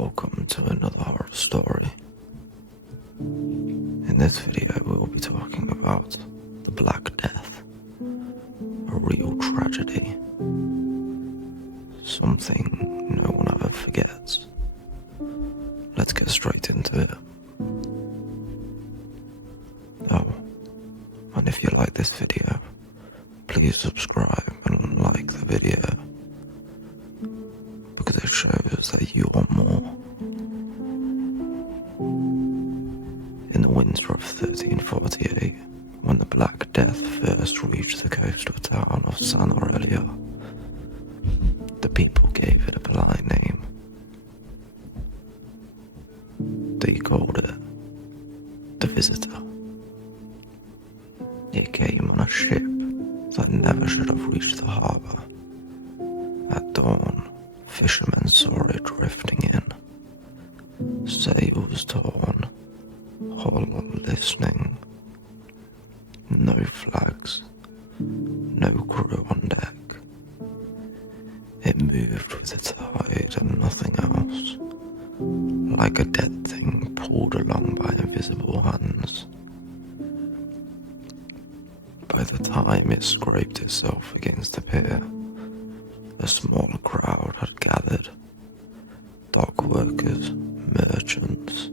Welcome to another horror story. In this video we'll be talking about the Black Death, a real tragedy, something no one ever forgets. Let's get straight into it. Oh, and if you like this video, please subscribe and like the video, because it shows that you want more. In the winter of 1348, when the Black Death first reached the coastal town of San Aurelio, the people gave it a polite name. They called it the Visitor. It came on a ship that never should have reached the harbour. At dawn, fishermen saw it drifting in, sails torn, hull listening, no flags, no crew on deck. It moved with the tide and nothing else, like a dead thing pulled along by invisible hands. By the time it scraped itself against the pier, a small crowd had gathered. Dock workers, merchants,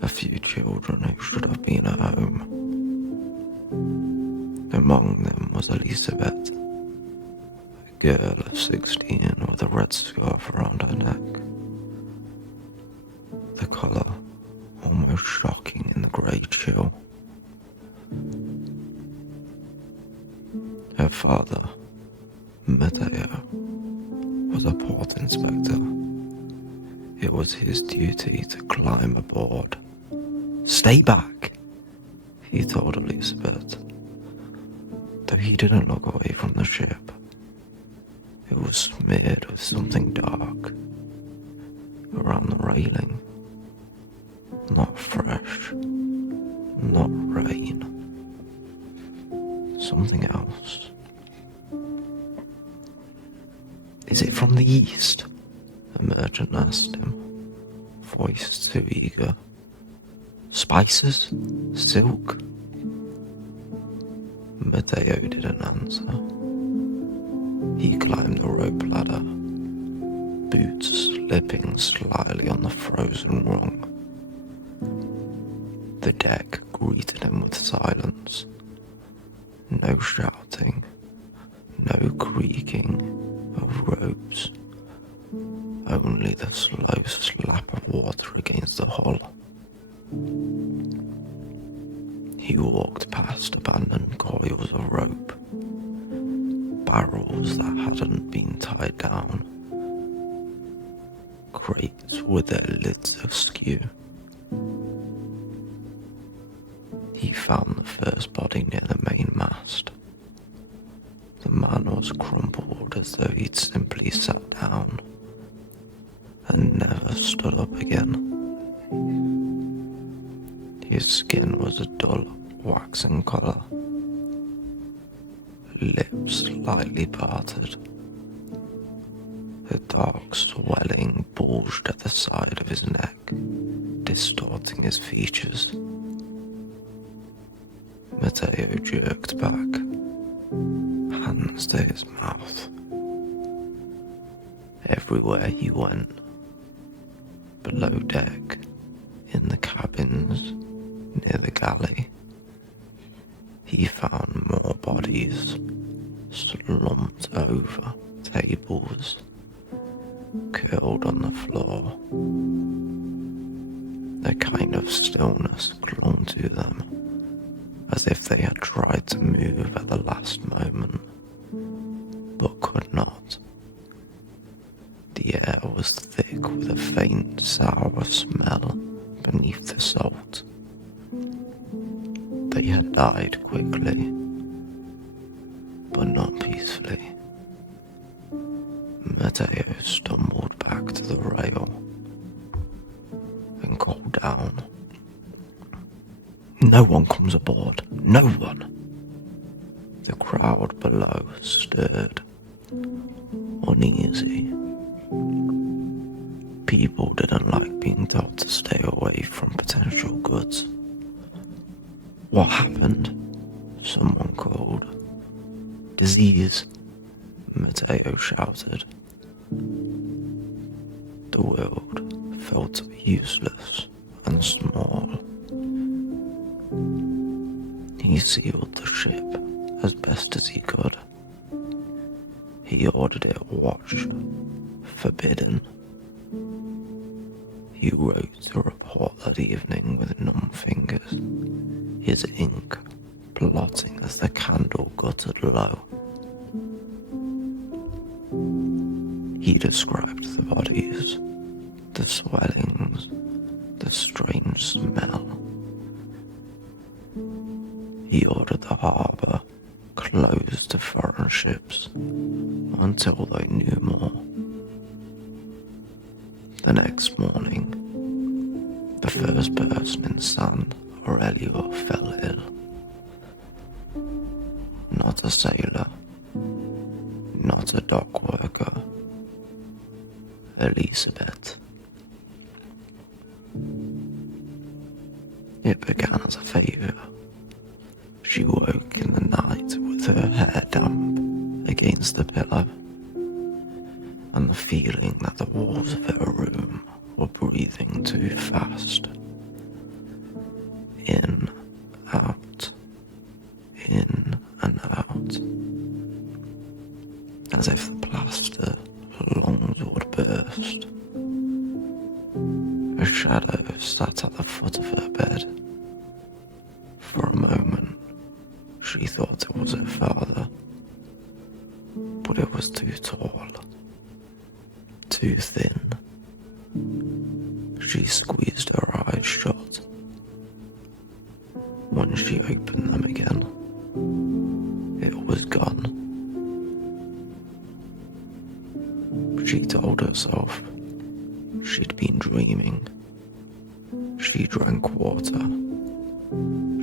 a few children who should have been at home. Among them was Elisabet, a girl of 16 with a red scarf around her neck. The colour almost shocking in the grey chill. Her father, Matteo, was a port inspector. It was his duty to climb aboard. "Stay back," he told Elisabet, though he didn't look away from the ship. It was smeared with something dark around the railing. Not fresh, not rain. Something else. "Is it from the east?" a merchant asked him, voice too eager. "Spices? Silk?" Matteo didn't answer. He climbed the rope ladder, boots slipping slyly on the frozen rung. The deck greeted him with silence. No shouting, no creaking of ropes, only the slow slap of water against the hull. He walked past abandoned coils of rope, barrels that hadn't been tied down, crates with their lids askew. He found the first body near the main mast. The man was crumpled as though he'd simply sat down and never stood up again. His skin was a dull, waxen colour, lips slightly parted. The dark swelling bulged at the side of his neck, distorting his features. Matteo jerked back, hands to his mouth. Everywhere he went, below deck, in the cabins, near the galley, he found more bodies, slumped over tables, curled on the floor. A kind of stillness clung to them, as if they had tried to move at the last moment, but could not. The air was thick with a faint, sour smell beneath the salt. They had died quickly, but not peacefully. Matteo stumbled back to the rail and called down. "No one comes aboard, no one." The crowd below stirred, uneasy. people didn't like being told to stay away from potential goods. What happened? Someone called. Disease, Matteo shouted. The world felt useless and small. He sealed the ship as best as he could. He ordered it watched, forbidden. He wrote a report that evening with numb fingers, his ink blotting as the candle guttered low. He described the bodies, the swellings, the strange smell. He ordered the harbour closed to foreign ships until they knew more. The next morning, the first person in San Aurelio fell ill. Not a sailor, not a dock worker, Elisabet. It began as a favour. She woke in the night with her hair damp against the pillow, and the feeling that the walls of her room were breathing too fast. In, out, in and out, as if the plaster lungs would burst. A shadow sat at the foot of her bed. For a moment, she thought it was her father, but it was too tall, too thin. She squeezed her eyes shut. When she opened them again, it was gone. She told herself she'd been dreaming. She drank water.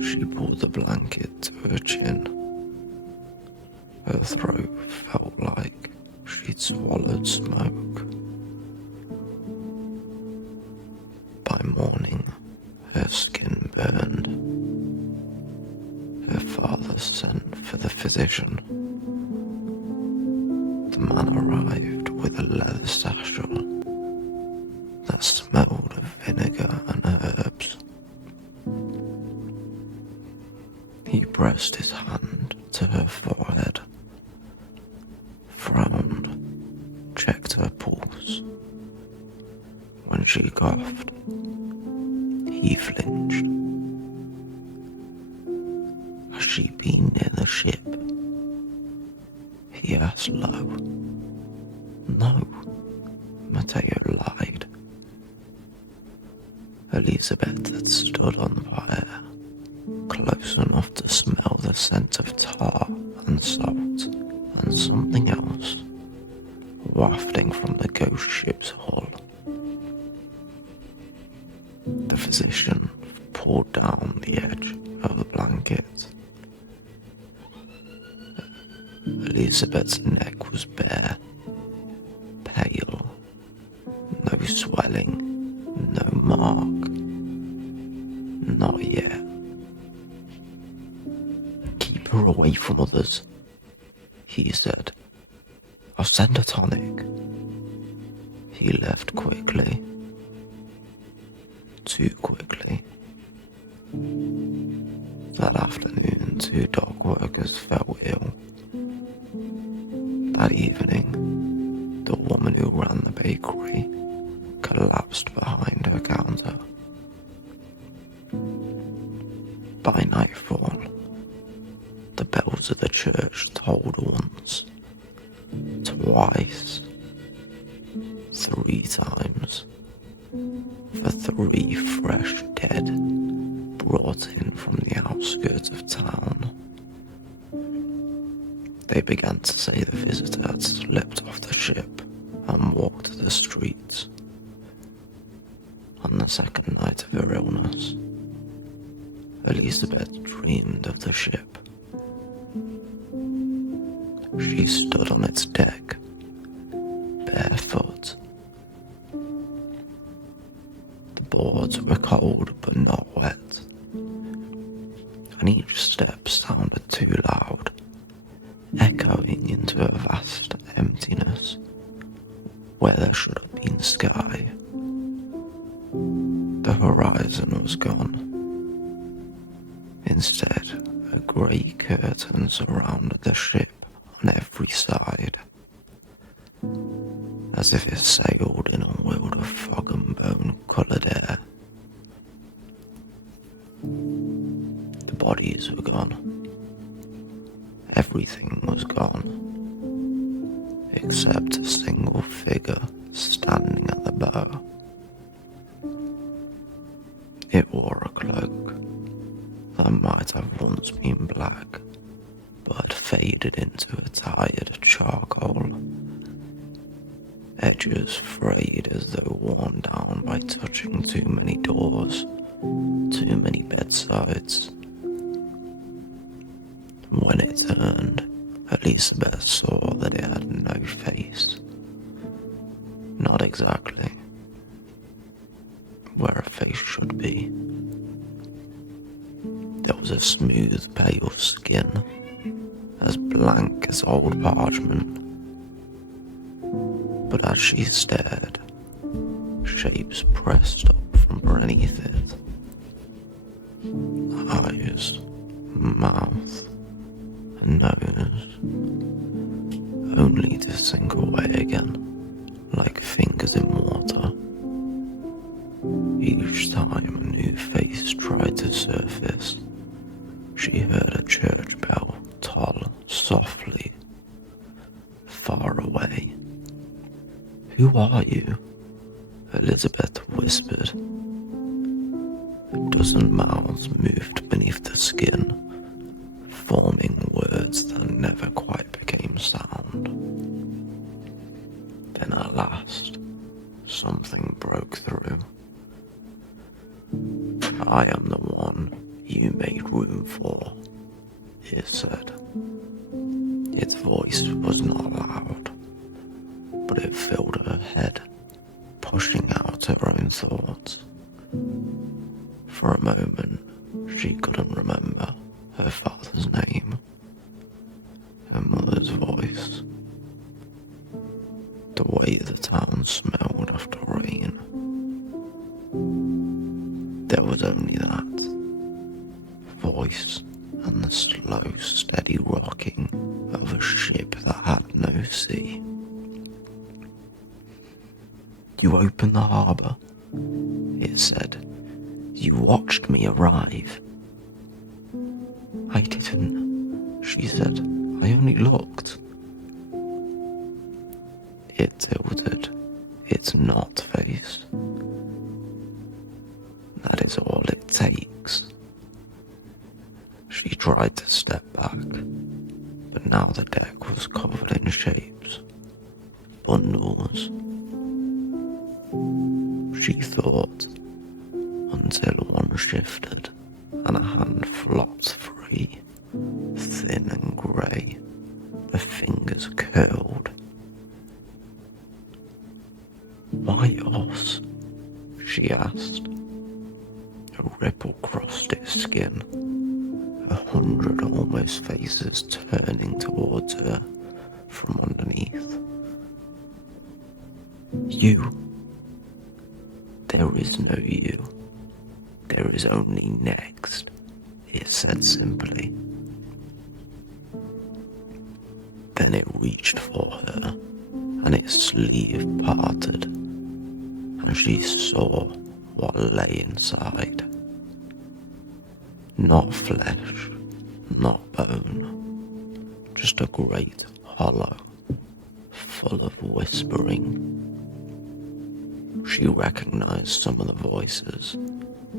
She pulled the blanket to her chin. Her throat felt like she'd swallowed smoke. By morning, her skin burned. Her father sent for the physician. The man arrived with a leather satchel that smelled of vinegar and herbs. He pressed his hand to her forehead, frowned, checked her pulse. When she coughed, he flinched. Has she been near the ship? He asked low. No, Matteo lied. Elisabet had stood on fire, close enough to smell the scent of tar and salt and something else wafting from the ghost ship's hull. The physician pulled down the edge of the blanket. Elisabet's neck was bare, pale, no swelling, no mark, not yet. Keep her away from others, he said. I'll send a tonic. He left quickly. Too quickly. That afternoon, 2 dock workers fell ill. That evening, the woman who ran the bakery collapsed behind her counter. By nightfall, the bells of the church tolled once, twice, 3 times, for 3 fresh dead brought in from the outskirts of town. They began to say the visitor had slipped off the ship and walked the streets. On the second night of her illness, Elisabet dreamed of the ship. She stood on its deck, barefoot, cold but not wet, and each step sounded too loud, echoing into a vast emptiness where there should have been sky. The horizon was gone. Instead, a grey curtain surrounded the ship on every side, as if it sailed in a world of fog and bone-coloured air. The bodies were gone. Everything was gone, except a single figure standing at the bow. It wore a cloak that might have once been black, but faded into a tired charcoal, edges frayed as though worn down by touching too many doors, too many bedsides. When it turned, Elisabet saw that it had no face. Not exactly where a face should be. There was a smooth, pale skin, as blank as old parchment. But as she stared, shapes pressed up from beneath it. Eyes, mouth, and nose, only to sink away again, like fingers in water. Each time a new face tried to surface, she heard a church bell toll softly, far away. "Who are you?" Elisabet whispered. A dozen mouths moved beneath the skin, forming words that never quite became sound. Then at last, something broke through. "I am the one you made room for," it said. Its voice was not loud, but it filled her head, pushing out her own thoughts. For a moment, she couldn't remember her father's name, her mother's voice, the way the town smelled after rain. There was only that voice and the slow, steady rocking of a ship that had no sea. "You opened the harbour," it said. "You watched me arrive." "I didn't," she said. "I only looked." It tilted its not face. "That is all it takes." She tried to step back, but now the deck was covered in shapes, bundles. She thought, until one shifted and a hand flopped free, thin and grey, the fingers curled. "Why us?" she asked. A ripple crossed its skin, 100 almost faces turning towards her from underneath. "You. There is no you. There is only next," it said simply. Then it reached for her, and its sleeve parted, and she saw what lay inside. Not flesh, not bone, just a great hollow, full of whispering. She recognized some of the voices.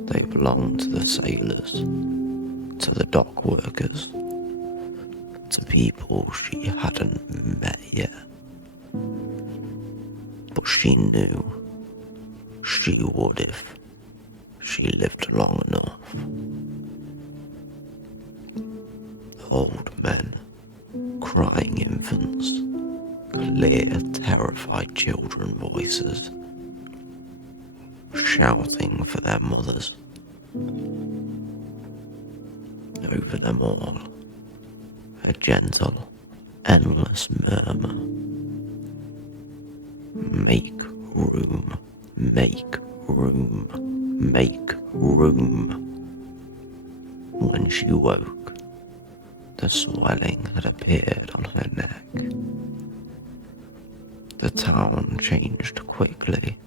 They belonged to the sailors, to the dock workers, to people she hadn't met yet. But she knew she would if she lived long enough. Old men, crying infants, clear, terrified children voices. shouting for their mothers. Over them all, a gentle, endless murmur. Make room, make room, make room. When she woke, the swelling had appeared on her neck. The town changed quickly.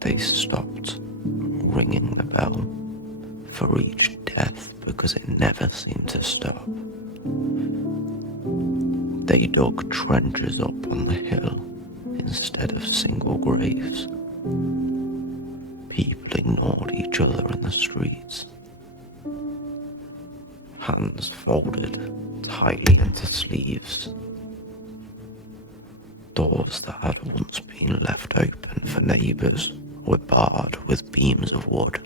They stopped ringing the bell for each death because it never seemed to stop. They dug trenches up on the hill instead of single graves. People ignored each other in the streets. Hands folded tightly into sleeves. Doors that had once been left open for neighbours were barred with beams of wood.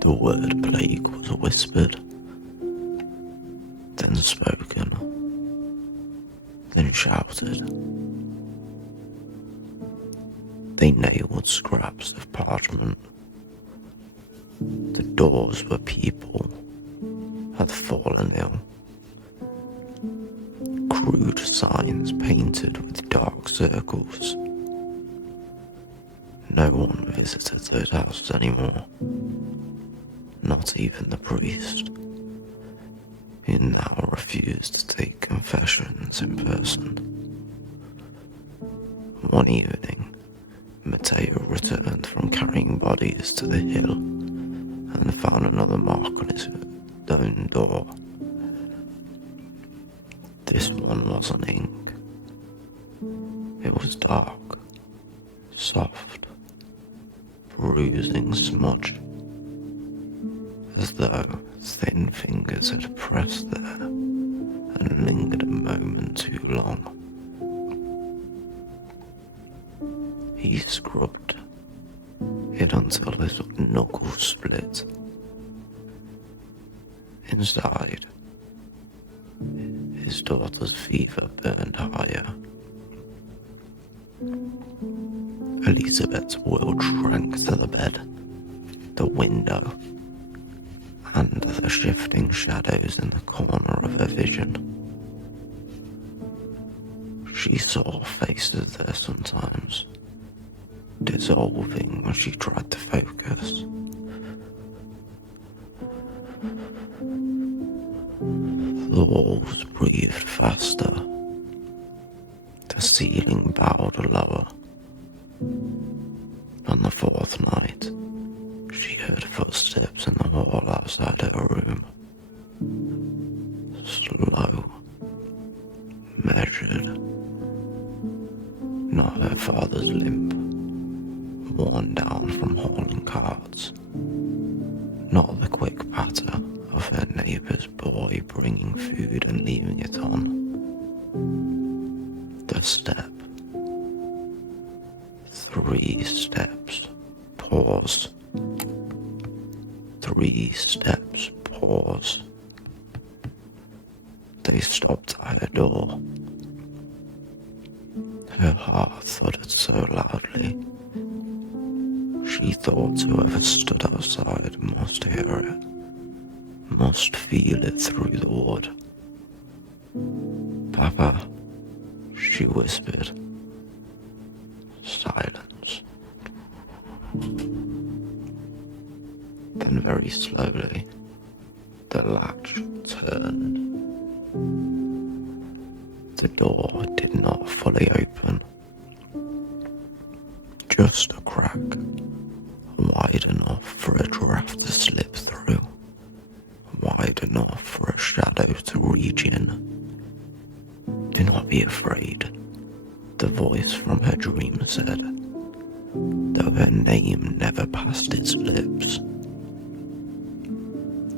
The word plague was whispered, then spoken, then shouted. They nailed scraps of parchment. The doors where people had fallen ill. Crude signs painted with dark circles. No one visited those houses anymore. Not even the priest, who now refused to take confessions in person. One evening, Matteo returned from carrying bodies to the hill and found another mark on his own door. This one wasn't ink. It was dark, soft, bruising smudged, as though thin fingers had pressed there and lingered a moment too long. He scrubbed it until his knuckles split. Inside, his daughter's fever burned higher. Elisabet's world shrank to the bed, the window, and the shifting shadows in the corner of her vision. She saw faces there sometimes, dissolving when she tried to focus. The walls breathed faster. The ceiling bowed lower. On the fourth night, she heard footsteps in the hall outside her room. Slow, measured. Not her father's limp, worn down from hauling carts. Not the quick patter of her neighbour's boy bringing food and leaving it on. The step. 3 steps. Pause. 3 steps. Pause. They stopped at her door. Her heart thudded so loudly. She thought whoever stood outside must hear it, must feel it through the wood. "Papa," she whispered. Silence. Then very slowly, the latch turned. The door did not fully open. Just a crack, wide enough for a draft to slip through, wide enough for a shadow to reach in. "Do not be afraid," the voice from her dream said, though her name never passed its lips.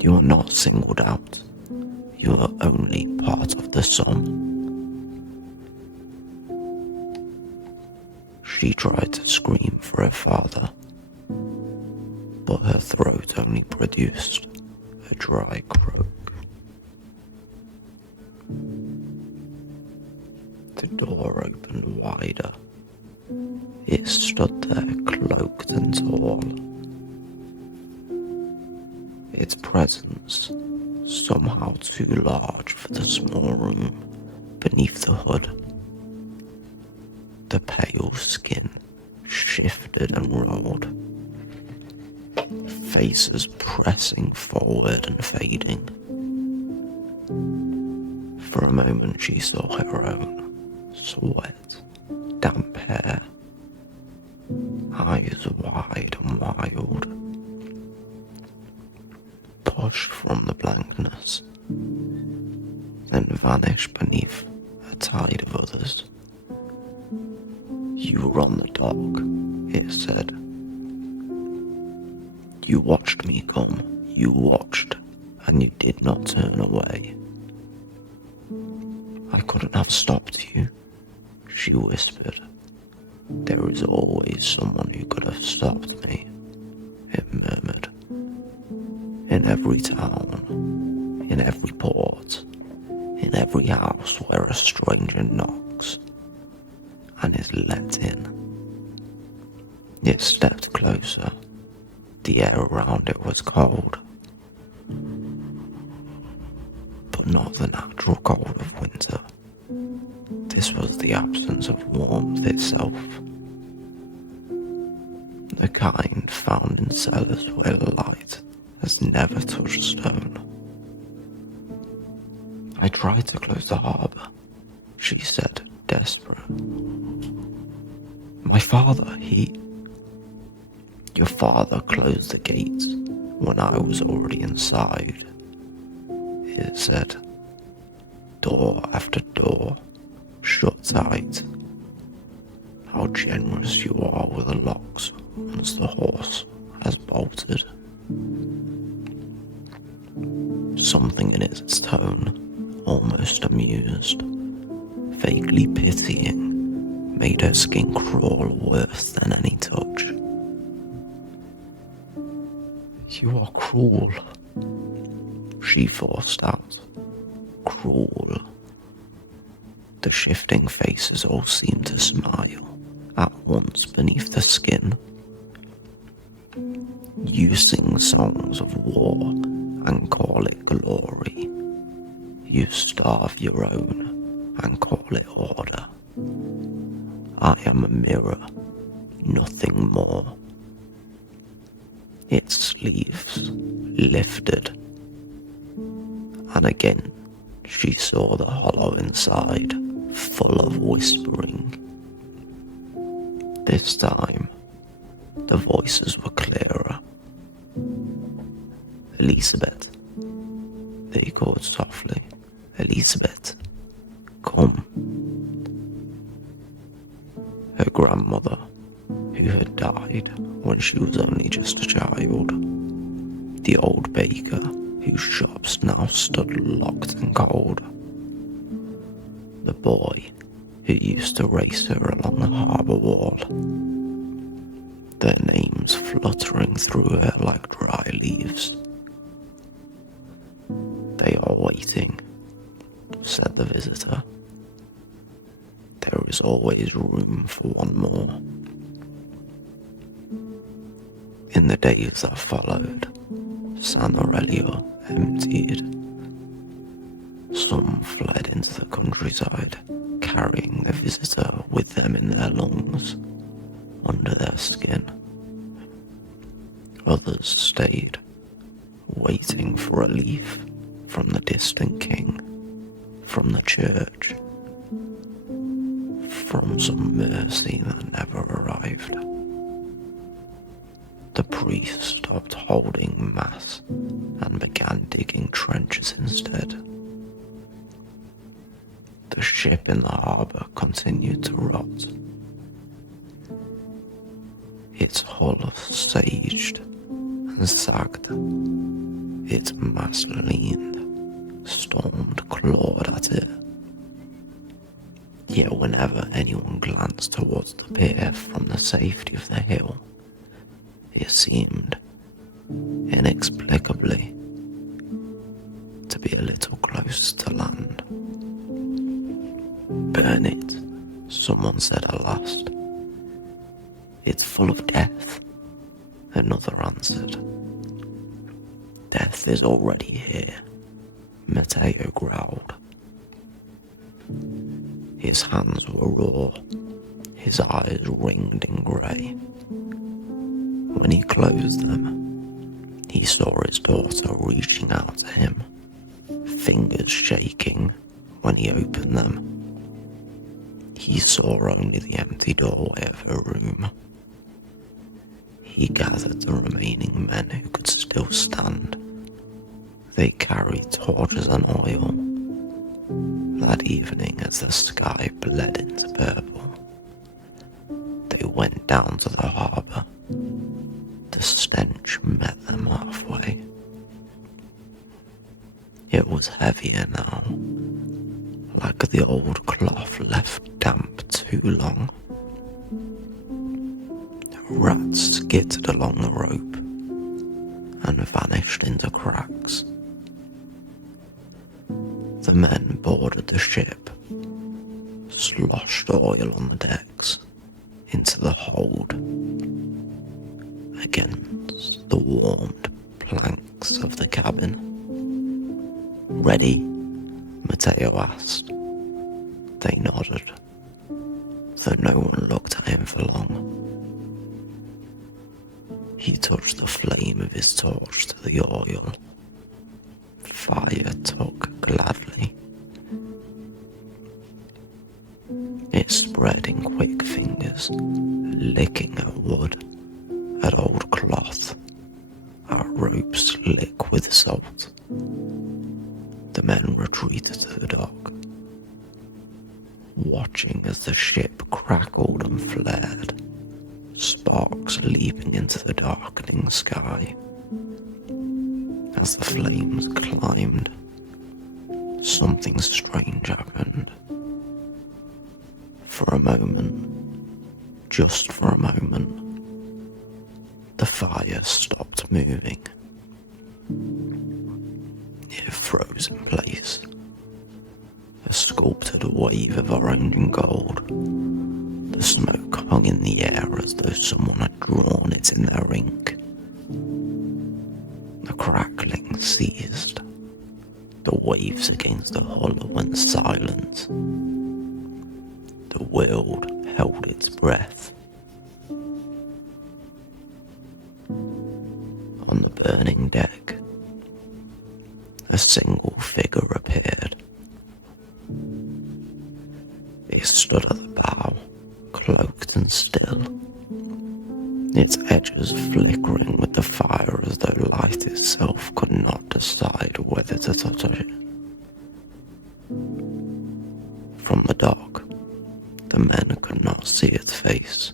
"You are not singled out. You are only part of the sum." She tried to scream for her father, but her throat only produced a dry croak. The door opened wider, It stood there cloaked and tall, its presence somehow too large for the small room beneath the hood. The pale skin shifted and rolled, faces pressing forward and fading. For a moment she saw her own sweat, damp hair, eyes wide and wild, pushed from the blankness, then vanished beneath a tide of others. You were on the dock, it said. You watched me come, you watched, and you did not turn away. I couldn't have stopped you, she whispered. There is always someone who could have stopped me, it murmured. In every town, in every port, in every house where a stranger knocks and is let in. It stepped closer. The air around it was cold, but not the natural cold of winter. This was the absence of warmth itself, the kind found in cellars where light has never touched stone. I tried to close the harbour, she said, desperate. My father, Your father closed the gates when I was already inside, it said. Door after door, shut tight. How generous you are with the locks once the horse has bolted. Something in its tone, almost amused, vaguely pitying, made her skin crawl worse than any touch. You are cruel, she forced out. Cruel. The shifting faces all seemed to smile at once beneath the skin. You sing songs of war and call it glory. You starve your own and call it order. I am a mirror, nothing more. Its sleeves lifted, and again she saw the hollow inside, full of whispering. This time, the voices were clearer. Elisabet, they called softly. Elisabet, come. Her grandmother, who had died when she was only just a child, the old baker whose shops now stood locked and cold, the boy who used to race her along the harbour wall, their names fluttering through her like dry leaves. They are waiting, said the visitor. There is always room for one more. In the days that followed, San Aurelio emptied. Some fled into the countryside, carrying the visitor with them in their lungs, under their skin. Others stayed, waiting for relief from the distant king, from the church, from some mercy that never arrived. The priest stopped holding mass and began digging trenches instead. The ship in the harbour continued to rot. Its hull saged and sagged. Its mast leaned, stormed clawed at it. Yet whenever anyone glanced towards the pier from the safety of the hill, it seemed, inexplicably, to be a little close to land. Burn it, someone said at last. It's full of death, another answered. Death is already here, Matteo growled. His hands were raw, his eyes ringed in grey. When he closed them, he saw his daughter reaching out to him, fingers shaking when he opened them. He saw only the empty doorway of her room. He gathered the remaining men who could still stand. They carried torches and oil. That evening, as the sky bled into purple, they went down to the harbour. The stench met them halfway. It was heavier now, like the old cloth left damp too long. Rats skittered along the rope and vanished into cracks. The men boarded the ship, sloshed oil on the decks into the hold. Against the warmed planks of the cabin. "Ready?" Matteo asked. They nodded, though no one looked at him for long. He touched the flame of his torch to the oil. Fire took gladly. It spread in quick fingers, licking at wood, at old cloth, at ropes slick with salt. The men retreated to the dock, watching as the ship crackled and flared, sparks leaping into the darkening sky. As the flames climbed, something strange happened. For a moment, just for a moment, the fire stopped moving. It froze in place, a sculpted wave of orange and gold. The smoke hung in the air as though someone had drawn it in their ink. The crackling ceased. The waves against the hull went silent. The world held its breath. On the burning deck, a single figure appeared. It stood at the bow, cloaked and still, its edges flickering with the fire as though light itself could not decide whether to touch it. From the dock, the men could not see its face,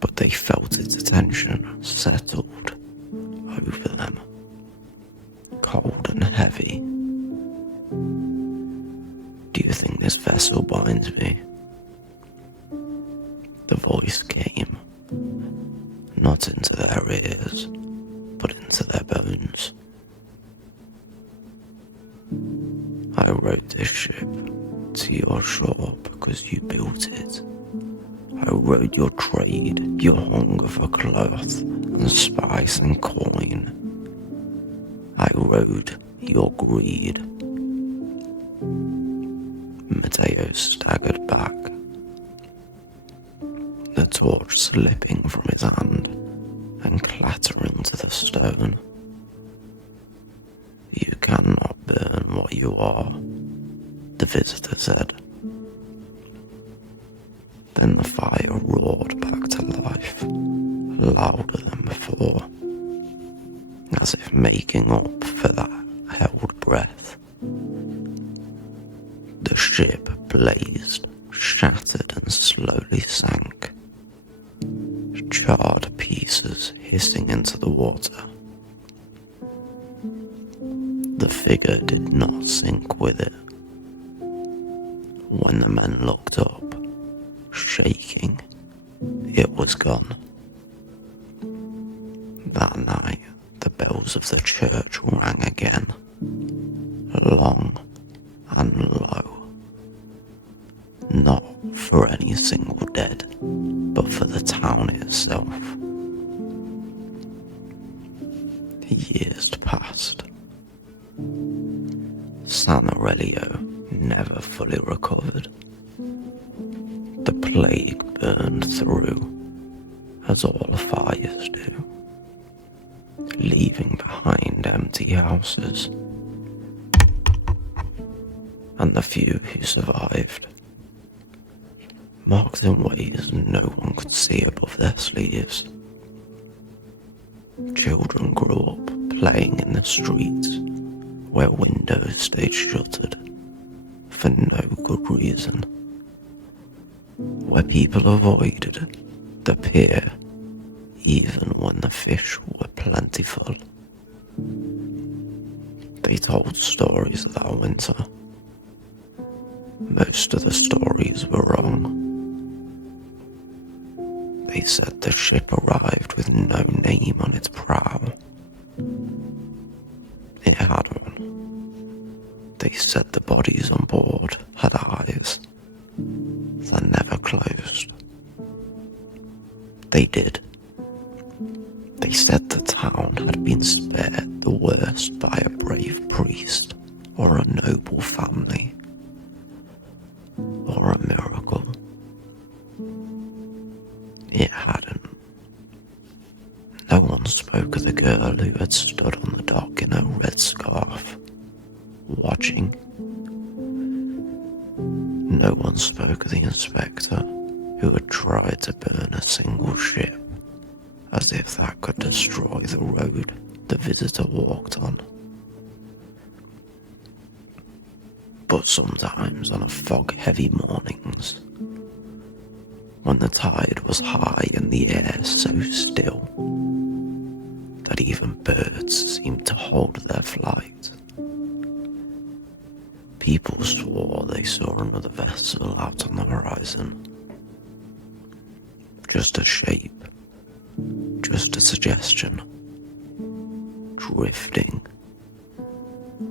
but they felt its attention settled over them, cold and heavy. "Do you think this vessel binds me?" The voice came, not into their ears, but into their bones. "I rowed this ship to your shore because you built it. I rowed your trade, your hunger for cloth and spice and coin. I rowed your greed." Matteo staggered back, the torch slipping from his hand and clattering to the stone. "You cannot burn what you are," the visitor said. Then the fire roared back to life, louder than before, as if making up for that held breath. The ship blazed, shattered and slowly sank, charred pieces hissing into the water. The figure did not sink with it. When the men looked up, shaking, it was gone. That night, the bells of the church rang again, long and low, not for any single dead, but for the town itself. Years passed. San Aurelio never fully recovered. The plague burned through, as all fires do, leaving behind empty houses. And the few who survived, marked in ways no one could see above their sleeves. Children grew up playing in the streets where windows stayed shuttered for no good reason, where people avoided the pier even when the fish were plentiful. They told stories that winter. Most of the stories were wrong. They said the ship arrived with no name on its prow. It had one. They said the bodies on board had eyes that never closed. They did. They said the town had been spared the worst by a brave priest or a noble family or a miracle. It hadn't. No one spoke of the girl who had stood on the dock in her red scarf, watching. No one spoke of the inspector who had tried to burn a single ship, as if that could destroy the road the visitor walked on. But sometimes on fog-heavy mornings, when the tide was high and the air so still that even birds seemed to hold their flight, people swore they saw another vessel out on the horizon. Just a shape, just a suggestion, drifting,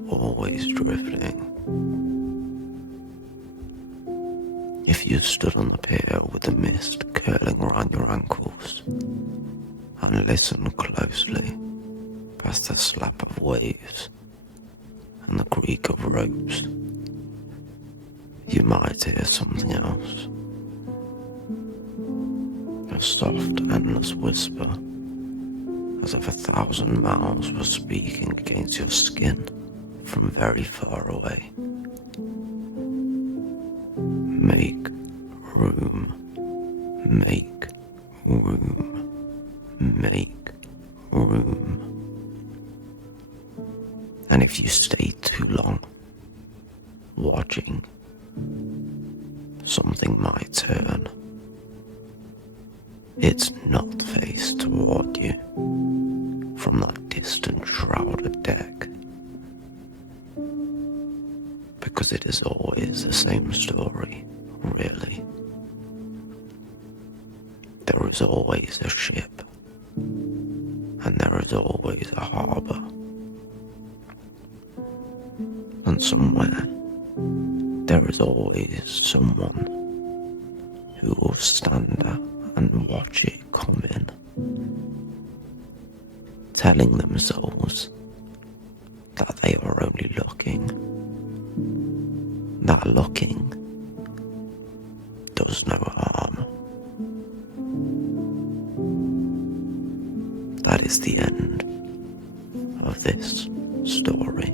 always drifting. If you stood on the pier with the mist curling around your ankles and listened closely past the slap of waves and the creak of ropes, you might hear something else. A soft, endless whisper, as if 1,000 mouths were speaking against your skin from very far away. Make room, make room, make room. And if you stay too long, watching, something might turn. Its not face toward you from that distant shrouded deck. Because it is always the same story, really. There is always a ship, and there is always a harbour. And somewhere, there is always someone who will stand there and watch it come in, telling themselves that they are only looking. That looking does no harm. That is the end of this story.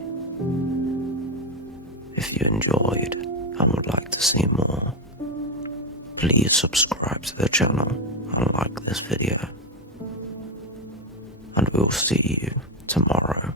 If you enjoyed and would like to see more, please subscribe to the channel and like this video. And we will see you tomorrow.